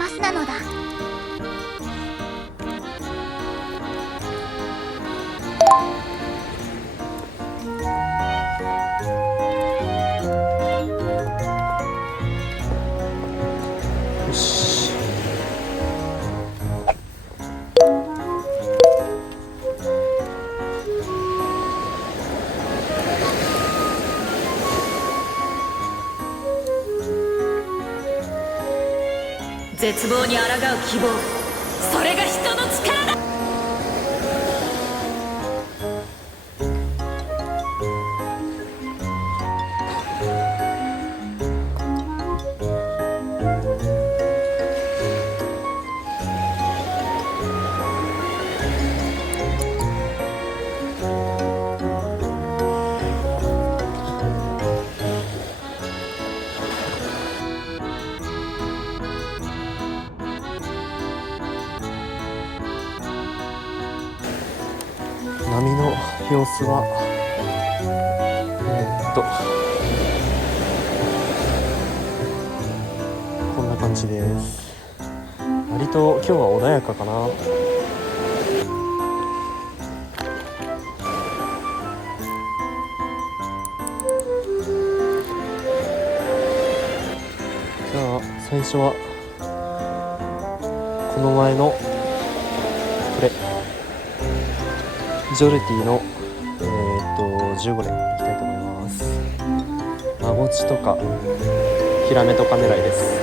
ますなのだ。よし。絶望に抗う希望、それが人の力だ。波の様子はこんな感じです。割と今日は穏やかかな。じゃあ最初はこの前のこれジョルティの15連いきたいと思います。マゴチとかヒラメとカメライです。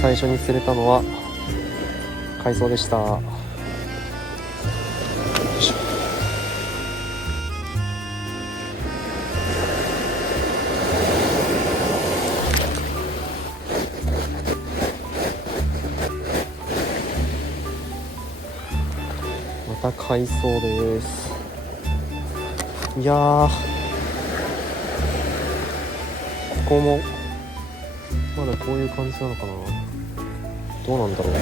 最初に釣れたのは海藻でした。よいしょ。また海藻です。いやー、ここもまだこういう感じなのかな。どうなんだろう。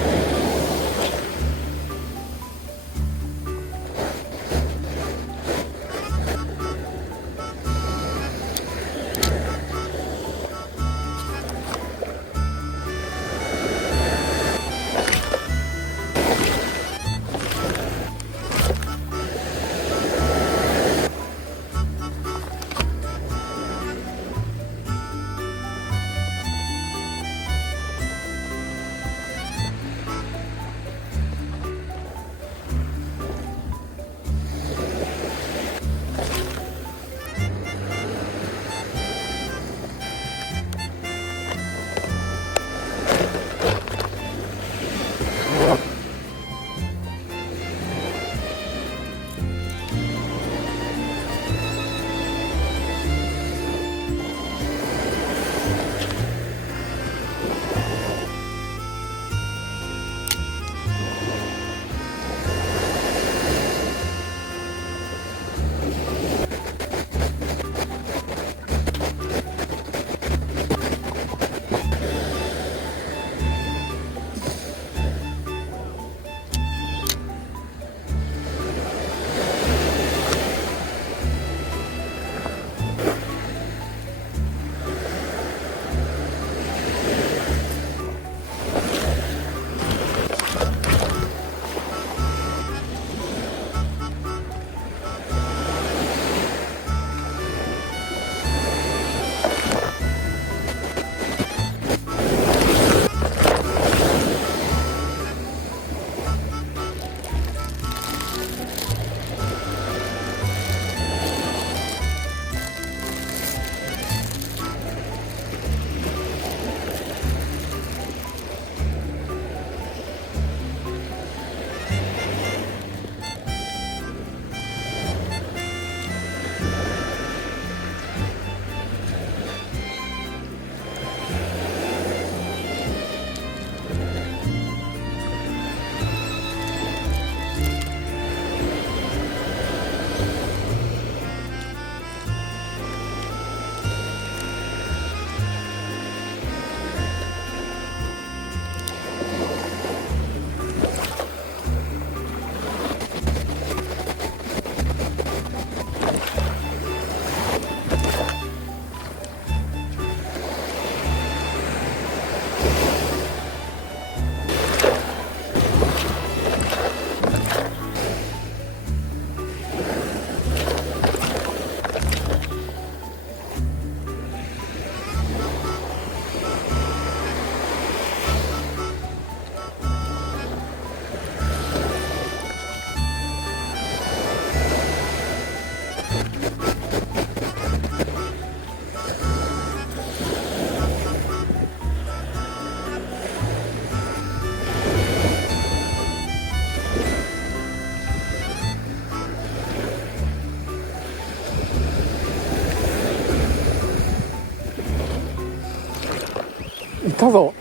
たぞ。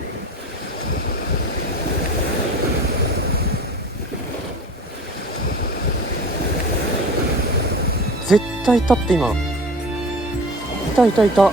絶対いたって今。いたいたいた。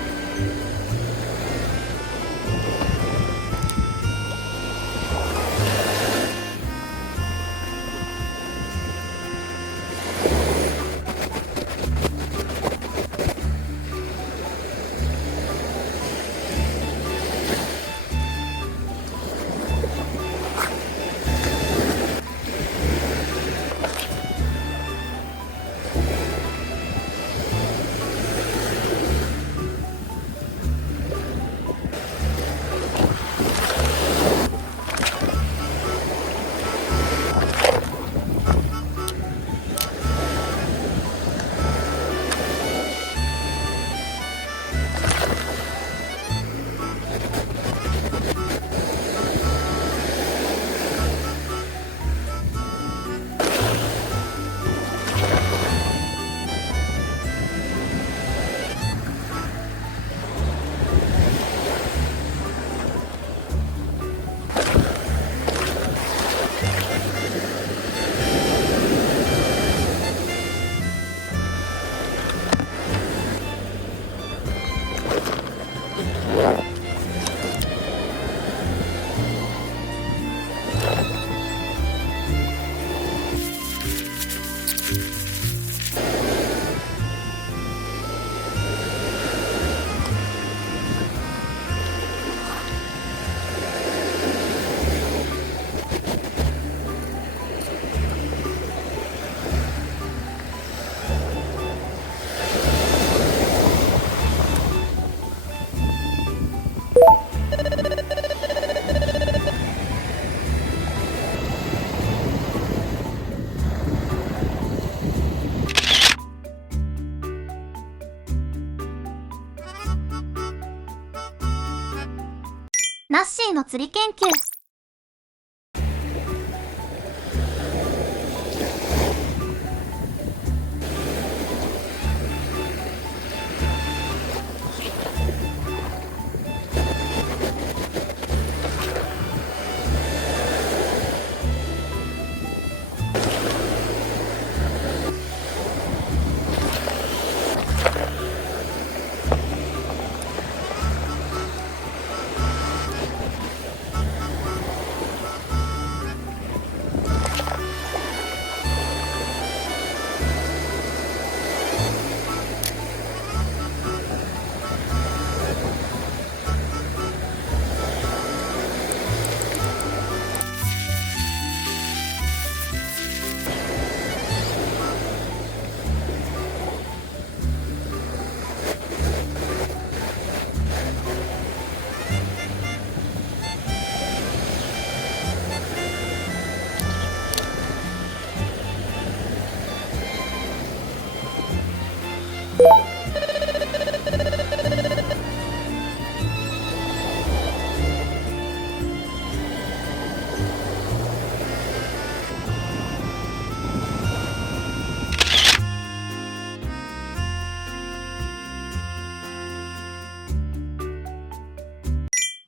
ナッシーの釣り研究。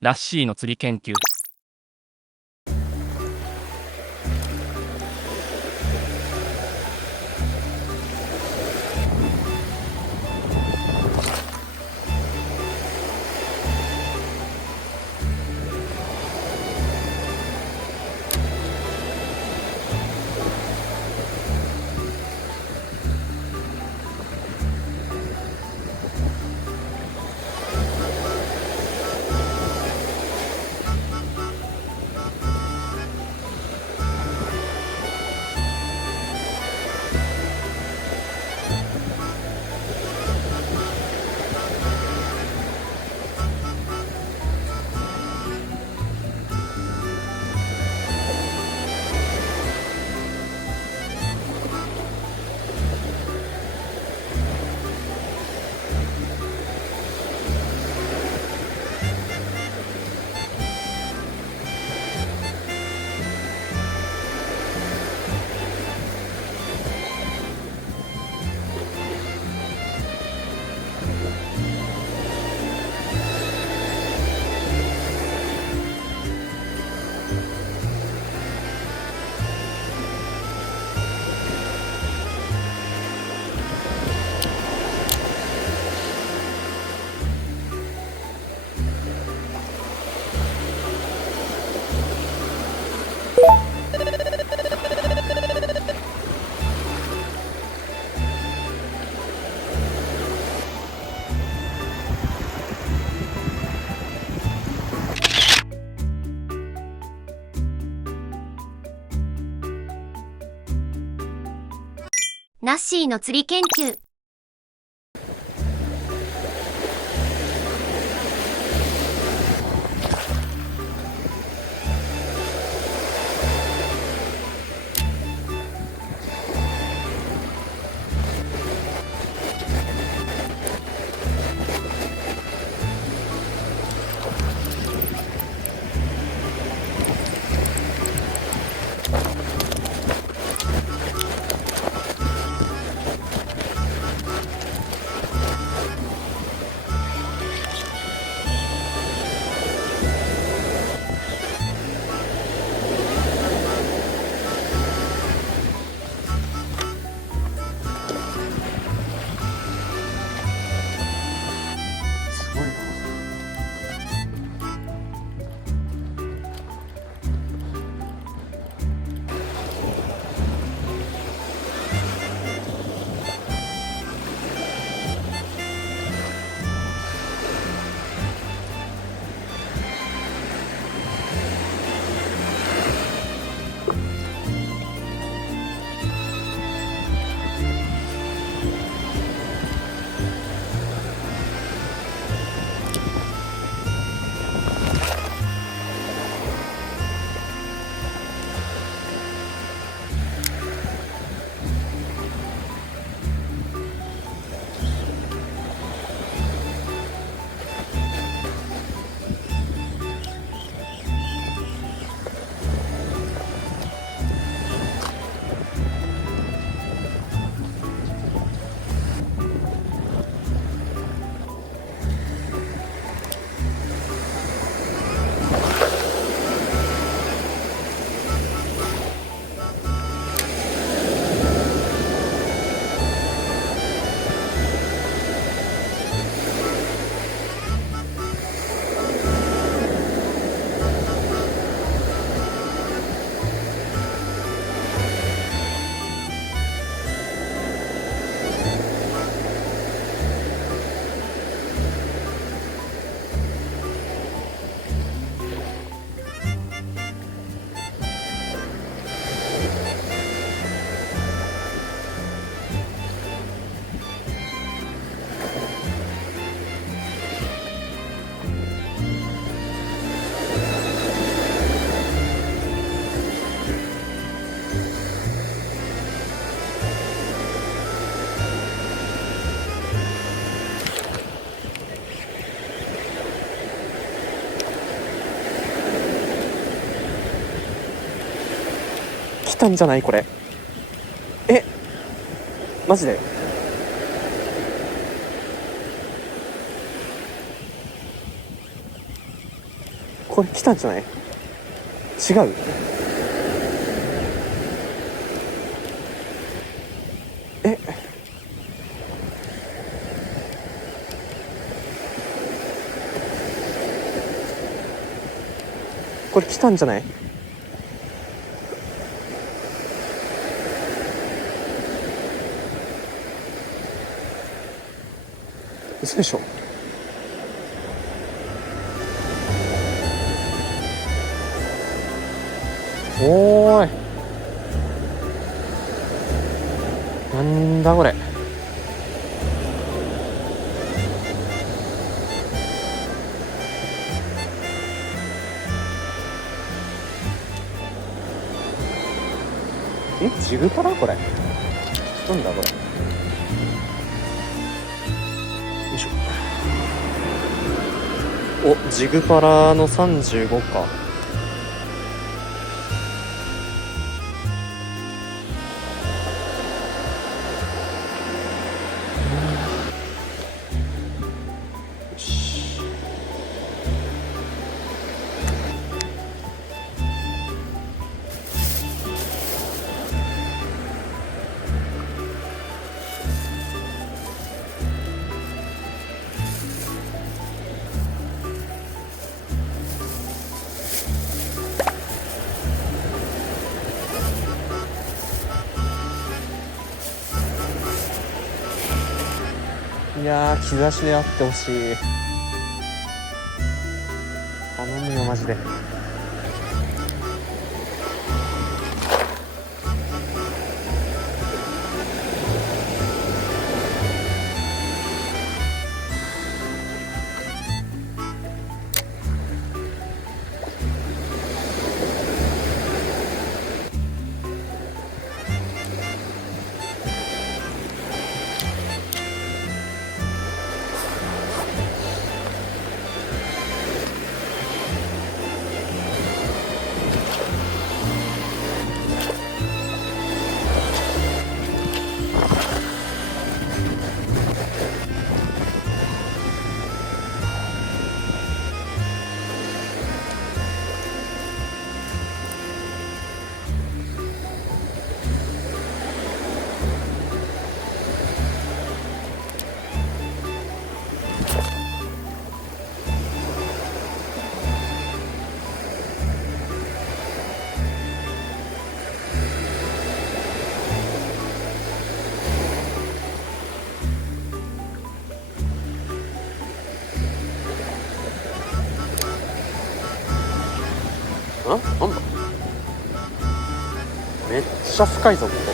ラッシーの釣り研究。ナッシーの釣り研究。すごいな。来たんじゃないこれ。え、マジで。これ来たんじゃない？違う？え、これ来たんじゃない？嘘でしょ？おーい、なんだこれ。ジグパラこれ。なんだこれ。よいしょ。お、ジグパラの35か。よし。いやー、兆しであってほしい。頼むよマジで。なんだ、めっちゃ深いぞここ。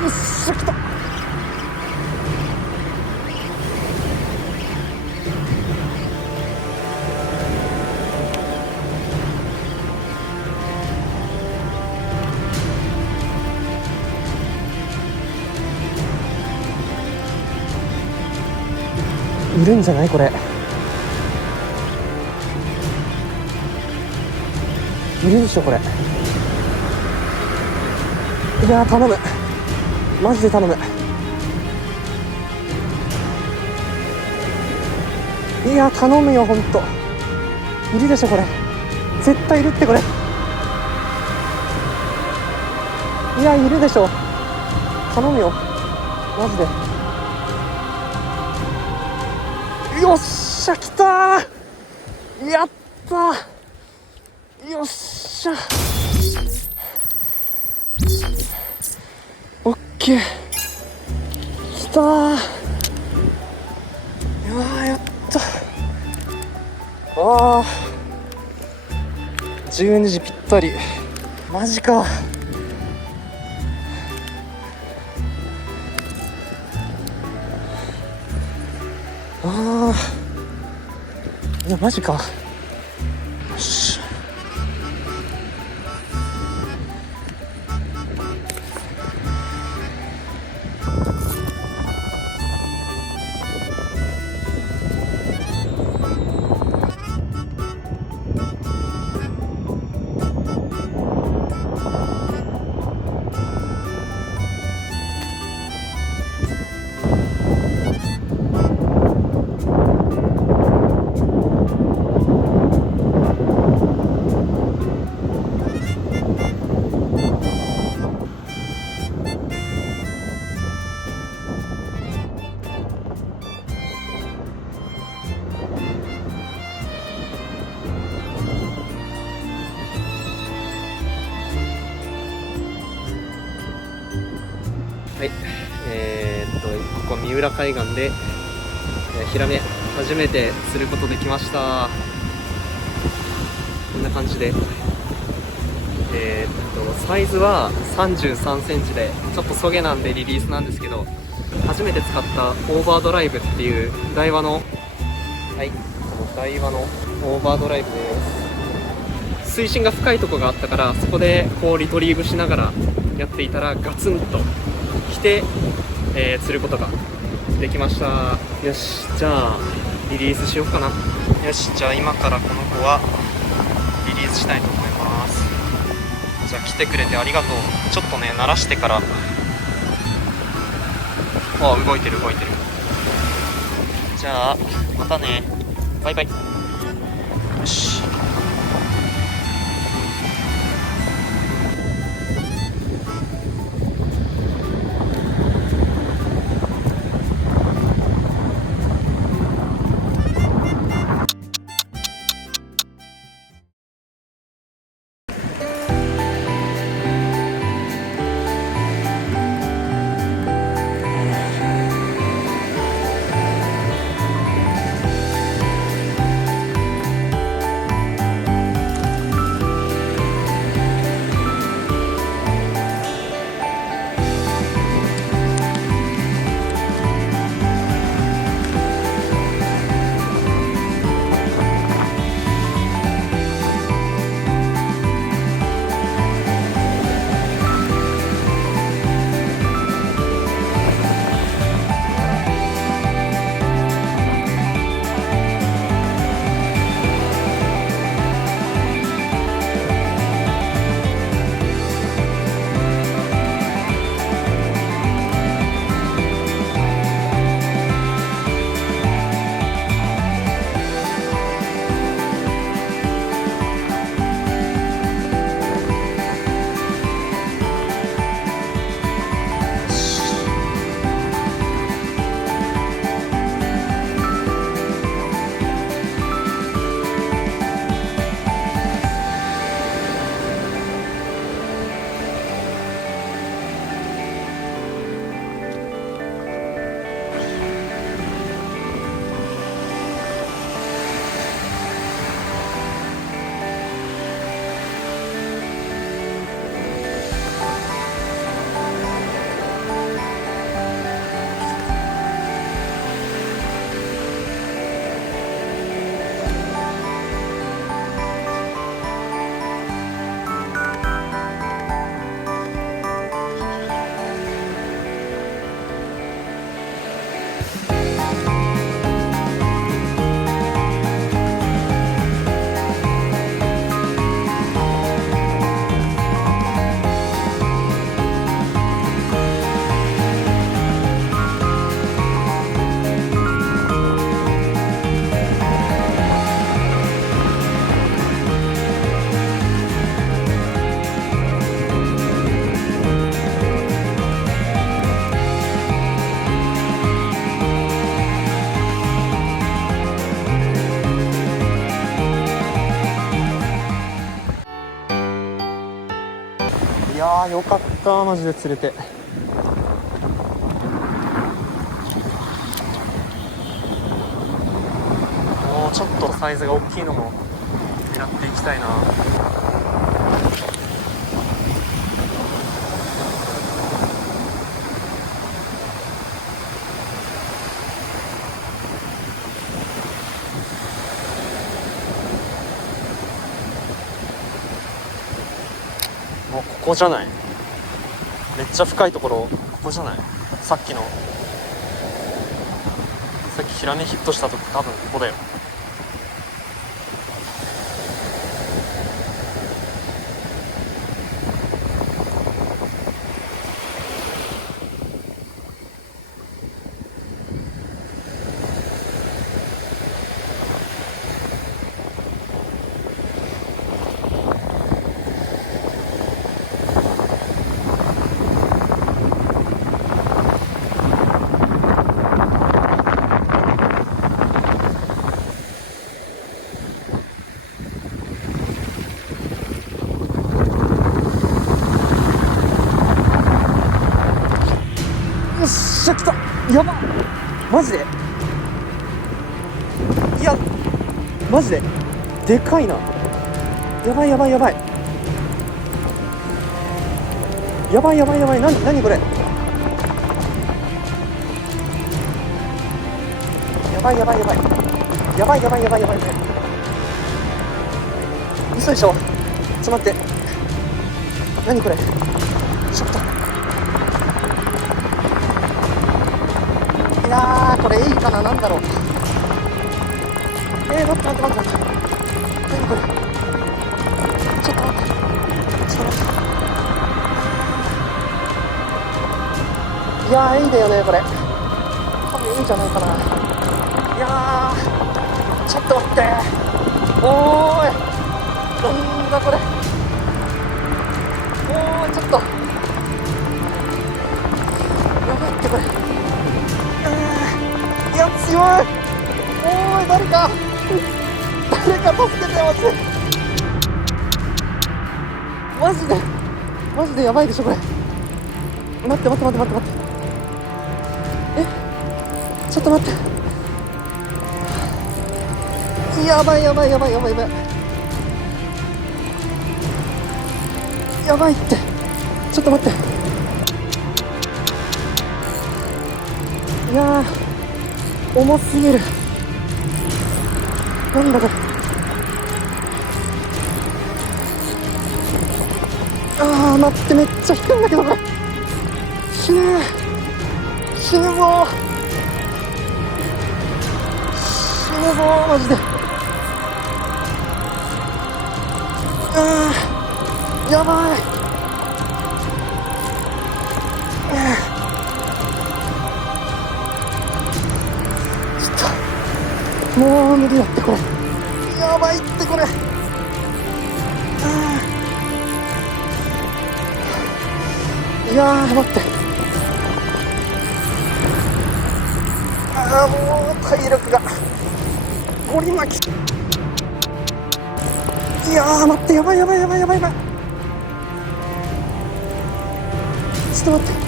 よっしゃ来た。いるんじゃないこれ。いるでしょこれ。いやー頼む、マジで頼む。いやー頼むよほんと。いるでしょこれ、絶対いるってこれ。いやいるでしょ、頼むよマジで。よっしゃ来たー、やったー、よっしゃ、オッケー来たー。うわーやった。あー12時ぴったり、マジか。あーいやマジか。よし、はい、ここ三浦海岸で、ヒラメ初めて釣ることできました。こんな感じで、サイズは33センチでちょっとそげなんでリリースなんですけど、初めて使ったオーバードライブっていう台湾の、はい、この台湾のオーバードライブです。水深が深いとこがあったから、そこでこうリトリーブしながらやっていたらガツンと来て、釣ることができました。よし、じゃあリリースしようかな。よし、じゃあ今からこの子はリリースしたいと思います。じゃあ来てくれてありがとう。ちょっとね慣らしてから。あ、動いてる動いてる。じゃあまたね、バイバイ。よし、あーよかったマジで釣れて。もうちょっとサイズが大きいのも狙っていきたいな。もうここじゃない？めっちゃ深いところ、ここじゃない？さっきヒラメヒットしたとこ多分ここだよ。よっしゃ来た。やばマジで。いやマジででかいな。やばいやばいやばいやばいやばいやばい。なにこれ。やばいやばいやばいやばいやばいやばいやばい。嘘でしょ。ちょっと待って。何これ。ちょっといやーこれいいかな。なんだろう。待って。何これ。ちょっと待って。いやーいいだよねこれ。多分いいんじゃないかな。いやーちょっと待って。おーいなんだこれ。おーいちょっとやばいってこれ。いや強い。おーい誰か助けて。マジでやばいでしょこれ。待って。ちょっと待って。やばいやばいって。ちょっと待って。いやー重すぎる。なんだこれ。待ってめっちゃ低いんだけどこれ。死ぬぞマジで。やばい。ちょっともう無理だってこれ。やばいってこれ。いやー待って。もう体力がゴリ巻き。いやー待って。やばい。ちょっと待って。め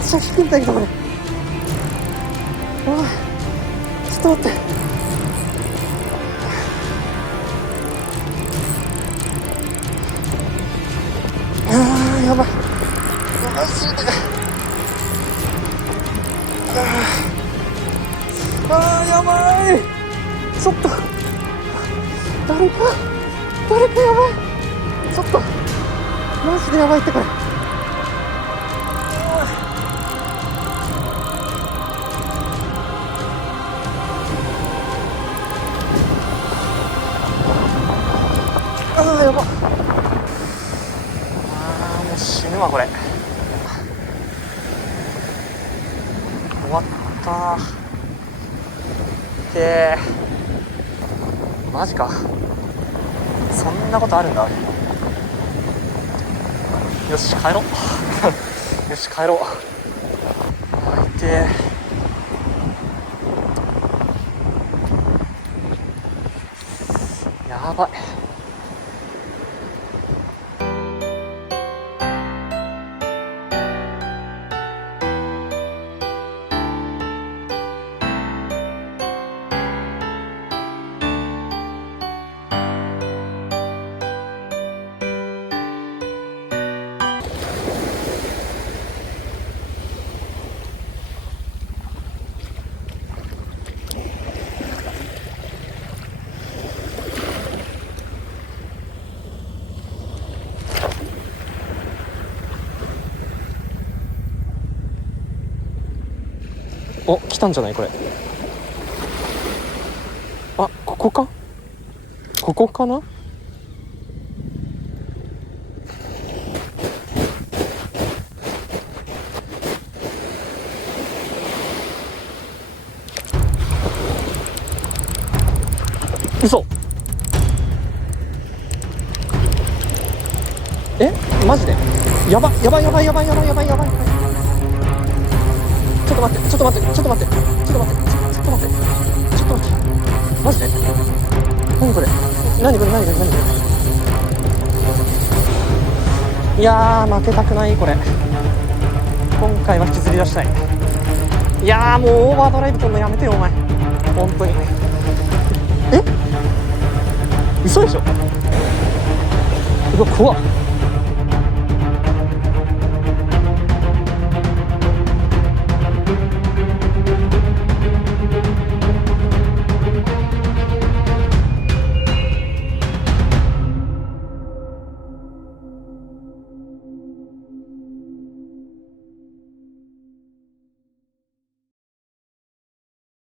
っちゃ低いんだけどこれ。ちょっと待って。やばいマジで。やばい。ちょっと誰かやばい。ちょっとマジでやばいってこれ。やば。もう死ぬわこれ。終わったマジか。そんなことあるんだ。よし帰ろう痛やばい。お、来たんじゃないこれ。あ、ここか、ここかな。嘘。え、マジでやばい。ちょっと待って、マジで。何これ。いやー、負けたくないこれ。今回は引きずり出したい。いやー、もうオーバードライブ取るのやめてよお前、本当に。え、嘘でしょ。うわ、怖っ。